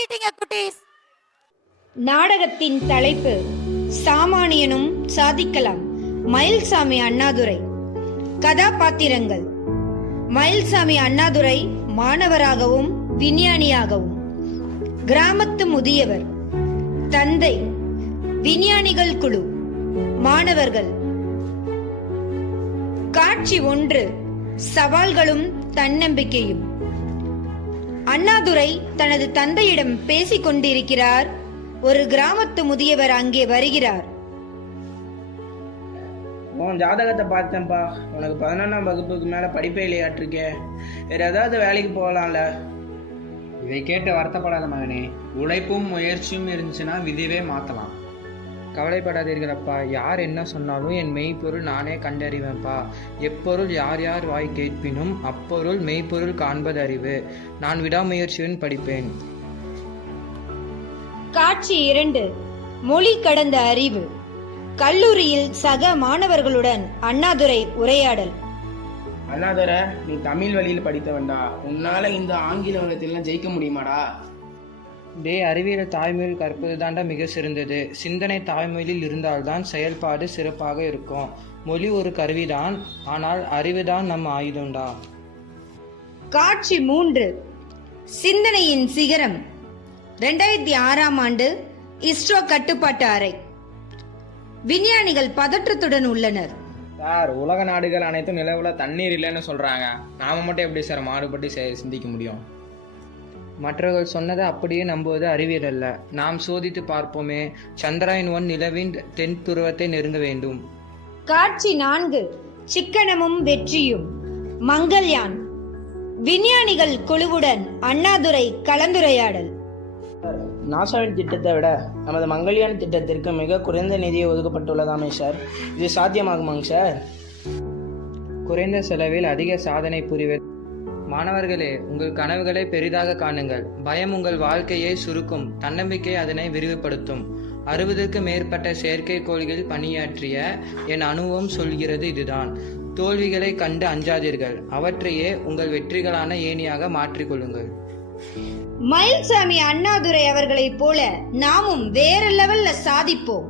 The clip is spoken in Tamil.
மாட்டிக்கிட்டீங்க குட்டீஸ். நாடகத்தின் தலைப்பு சாமானியனும் சாதிக்கலாம். மயில்சாமி அண்ணாதுரை. கதாபாத்திரங்கள்: மயில்சாமி அண்ணாதுரை மாணவராகவும் விஞ்ஞானியாகவும், கிராமத்து முதியவர், தந்தை, விஞ்ஞானிகள் குழு, மாணவர்கள். காட்சி 1: சவால்களும் தன்னம்பிக்கையும். அண்ணாதுரை தனது தந்தையிடம் பேசிக் கொண்டிருக்கிறார். ஒரு கிராமத்து முதியவர் அங்கே வருகிறார். உன் ஜாதகத்தை பார்த்தேன்ப்பா. உனக்கு 11ஆம் வகுப்புக்கு மேல படிப்பே இல்லையாட்டிருக்கே. வேற ஏதாவது வேலைக்கு போகலாம்ல? இதை கேட்டு வருத்தப்படாத மகனே. உழைப்பும் முயற்சியும் இருந்துச்சுன்னா விதிவே மாற்றலாம். கவலைப்படாதீர்களப்பா. யார் என்ன சொன்னாலும் என் மெய்ப்பொருள் நானே கண்டறிவேன்ப்பா. எப்பொருள் யார் யார் வாய் கேட்பினும் அப்பொருள் மெய்ப்பொருள் காண்பது அறிவு. நான் விடாமுயற்சியுடன் படிப்பேன். காட்சி 2: மொழி கடந்த அறிவு. கல்லூரியில் சக மாணவர்களுடன் அண்ணாதுரை உரையாடல். அண்ணாதுரை, நீ தமிழ் வழியில் படித்தவன்டா. உன்னால இந்த ஆங்கில உலகத்திலாம் ஜெயிக்க முடியுமாடா? அறிவியல் தாய்மொழியில் கற்பது தாண்டா மிக சிறந்தது. சிந்தனை தாய்மொழியில் இருந்தால்தான் செயல்பாடு சிறப்பாக இருக்கும். மொழி ஒரு கருவிதான், ஆனால் அறிவுதான் நம் ஆயுதம்டா. காட்சி 3: சிந்தனையின் சிகரம். 2006ஆம் ஆண்டு இஸ்ரோ கட்டுப்பாட்டு அறை. விஞ்ஞானிகள் பதற்றத்துடன் உள்ளனர். சார், உலக நாடுகள் அனைத்தும் நிலவுல தண்ணீர் இல்லைன்னு சொல்றாங்க. நாம மட்டும் எப்படி சார் மாறுபட்டு சிந்திக்க முடியும்? மற்றவர்கள் சொன்னதை அப்படியே நம்புவது அறிவியல் அல்ல. நாம் சோதித்து பார்ப்போமே. சந்திராயன் 1 நிலவின் தென் துருவத்தை நெருங்க வேண்டும். காட்சி 4: சிக்கனமும் வெற்றியும். மங்கள்யான். விஞ்ஞானிகள் குழுவுடன் அண்ணாதுரை கலந்துரையாடல். நாசாவின் திட்டத்தை விட நமது மங்கள்யான் திட்டத்திற்கு மிக குறைந்த நிதியை ஒதுக்கப்பட்டுள்ளதாமே சார். இது சாத்தியமாகுமாங்க சார்? குறைந்த செலவில் அதிக சாதனை புரிவது. மாணவர்களே, உங்கள் கனவுகளை பெரிதாக காணுங்கள். பயம் உங்கள் வாழ்க்கையை சுருக்கும், தன்னம்பிக்கை அதனை விரிவுபடுத்தும். 60க்கும் மேற்பட்ட செயற்கைக்கோள்களில் பணியாற்றிய என் அனுபவம் சொல்கிறது இதுதான். தோல்விகளை கண்டு அஞ்சாதீர்கள். அவற்றையே உங்கள் வெற்றிகளான ஏணியாக மாற்றிக்கொள்ளுங்கள். மயில்சாமி அண்ணாதுரை அவர்களைப் போல நாமும் வேற லெவல்ல சாதிப்போம்.